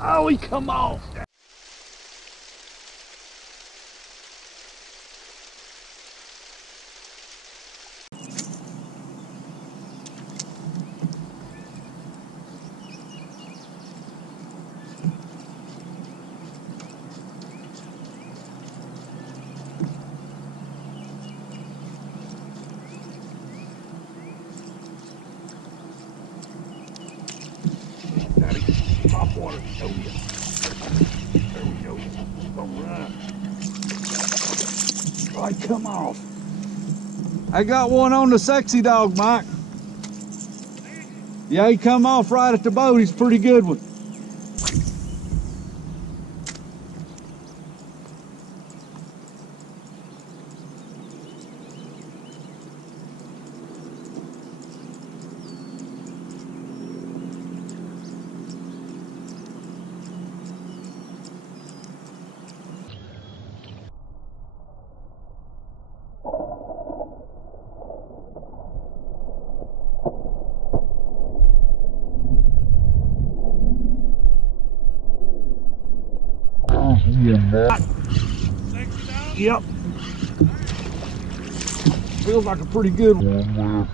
Oh, he come off. Got it. Topwater. Oh, yeah. There we go. All right. Oh, come off. I got one on the sexy dog, Mike. Yeah, he come off right at the boat. He's a pretty good one. Yep. Feels like a pretty good one.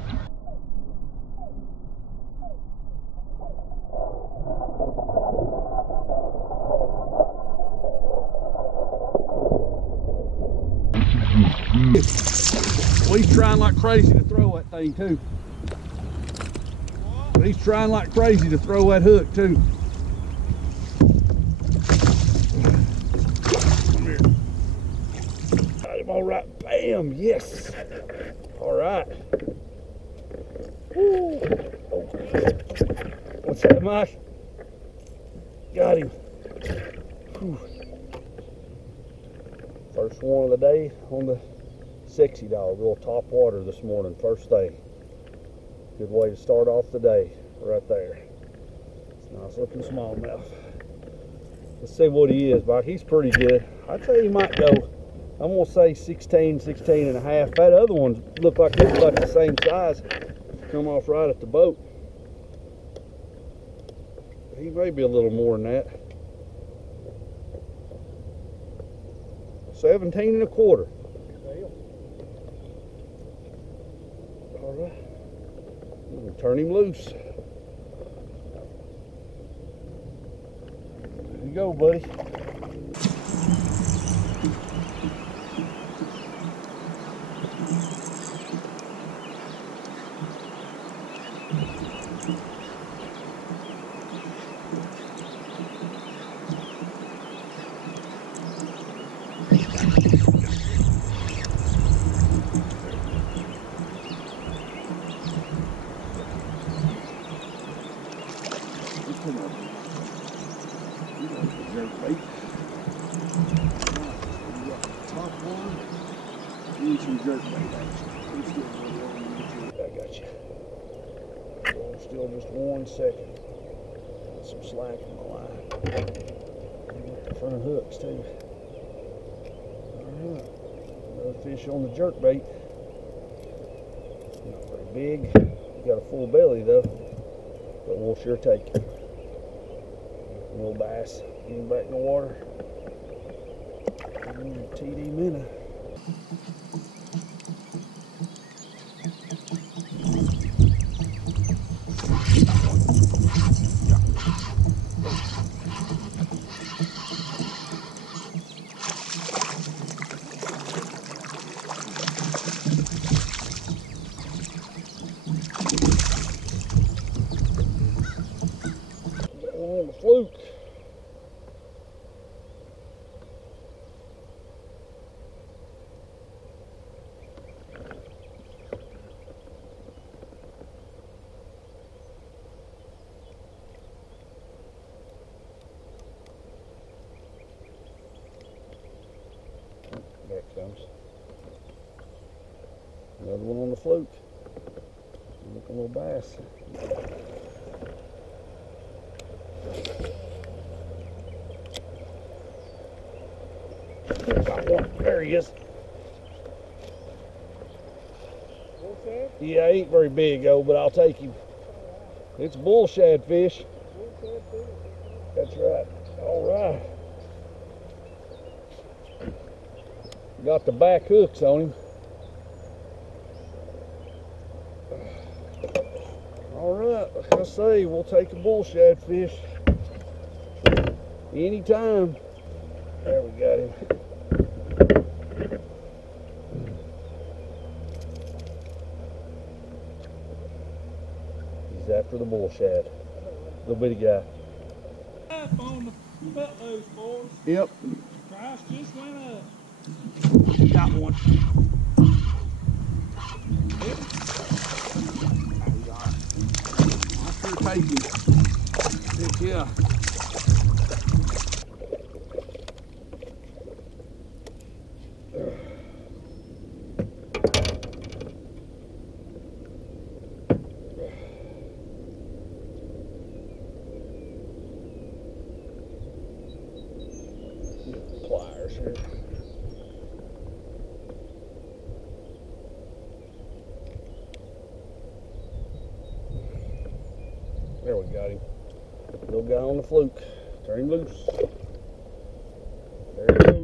Well, he's trying like crazy to throw that thing too. But he's trying like crazy to throw that hook too. Come here. Got him all right. Bam! Yes. All right. Woo. Oh. What's that, Mike? Got him. Whew. First one of the day on the sexy dog, little Topwater this morning, first thing. Good way to start off the day, right there. It's a nice looking smallmouth. Let's see what he is, Mike. He's pretty good. I'd say he might go, I'm gonna say 16, 16 and a half. That other one looked like it was about the same size. Come off right at the boat. He may be a little more than that. 17 and a quarter. All right. We'll turn him loose. There you go, buddy. I got you. Still just 1 second. Got some slack in my line. I got the front hooks too. Alright. Another fish on the jerkbait. Not very big. Got a full belly though. But we'll sure take it. Little bass. Getting back in the water. TD Minnow. On the fluke. There it comes. Another one on the fluke. Look, a little bass. Got one. There he is. Bullshad? Yeah, he ain't very big, but I'll take him. It's a bullshad fish. Bullshad fish. That's right. All right. Got the back hooks on him. All right, like I say, we'll take a bullshad fish anytime. There we got him. He's after the bullshad. Little bitty guy. On the footloose, boys. Yep. Price just went up. Got one. Yep. I'll sure take him. Heck yeah. Pliers here. There we got him. Little guy on the fluke. Turn him loose. There he goes.